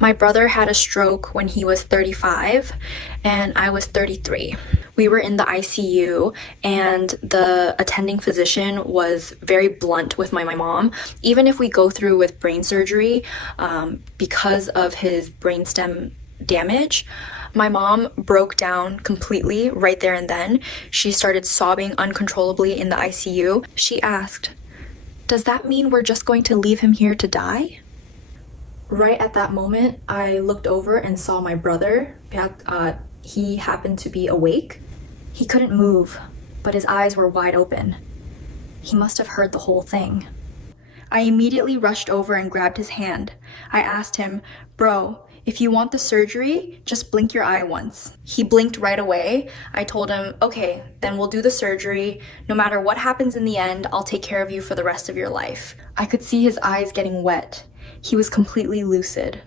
My brother had a stroke when he was 35 and I was 33. We were in the ICU and the attending physician was very blunt with my mom. Even if we go through with brain surgery, because of his brainstem damage, my mom broke down completely right there and then. She started sobbing uncontrollably in the ICU. She asked, "Does that mean we're just going to leave him here to die?" Right at that moment, I looked over and saw my brother. He happened to be awake. He couldn't move, but his eyes were wide open. He must have heard the whole thing. I immediately rushed over and grabbed his hand. I asked him, "Bro, if you want the surgery, just blink your eye once." He blinked right away. I told him, "Okay, then we'll do the surgery. No matter what happens in the end, I'll take care of you for the rest of your life." I could see his eyes getting wet. He was completely lucid.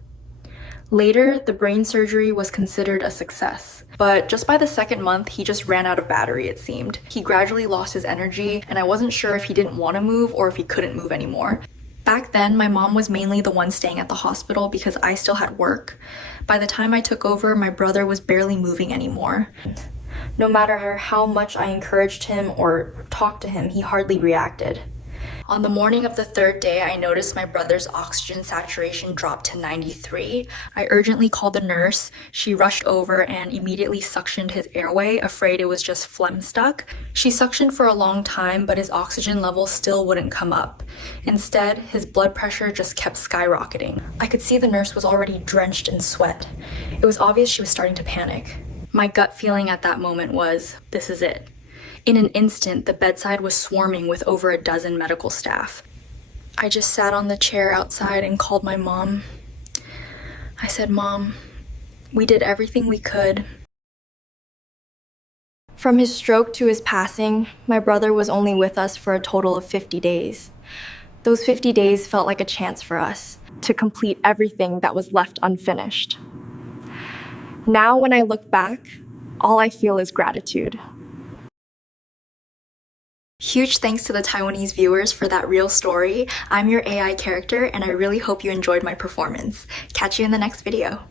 Later, the brain surgery was considered a success. But just by the second month, he just ran out of battery, it seemed. He gradually lost his energy, and I wasn't sure if he didn't want to move or if he couldn't move anymore. Back then, my mom was mainly the one staying at the hospital because I still had work. By the time I took over, my brother was barely moving anymore. No matter how much I encouraged him or talked to him, he hardly reacted. On the morning of the third day, I noticed my brother's oxygen saturation dropped to 93. I urgently called the nurse. She rushed over and immediately suctioned his airway, afraid it was just phlegm stuck. She suctioned for a long time, but his oxygen level still wouldn't come up. Instead, his blood pressure just kept skyrocketing. I could see the nurse was already drenched in sweat. It was obvious she was starting to panic. My gut feeling at that moment was, this is it. In an instant, the bedside was swarming with over a dozen medical staff. I just sat on the chair outside and called my mom. I said, "Mom, we did everything we could." From his stroke to his passing, my brother was only with us for a total of 50 days. Those 50 days felt like a chance for us to complete everything that was left unfinished. Now, when I look back, all I feel is gratitude. Huge thanks to the Taiwanese viewers for that real story. I'm your AI character, and I really hope you enjoyed my performance. Catch you in the next video.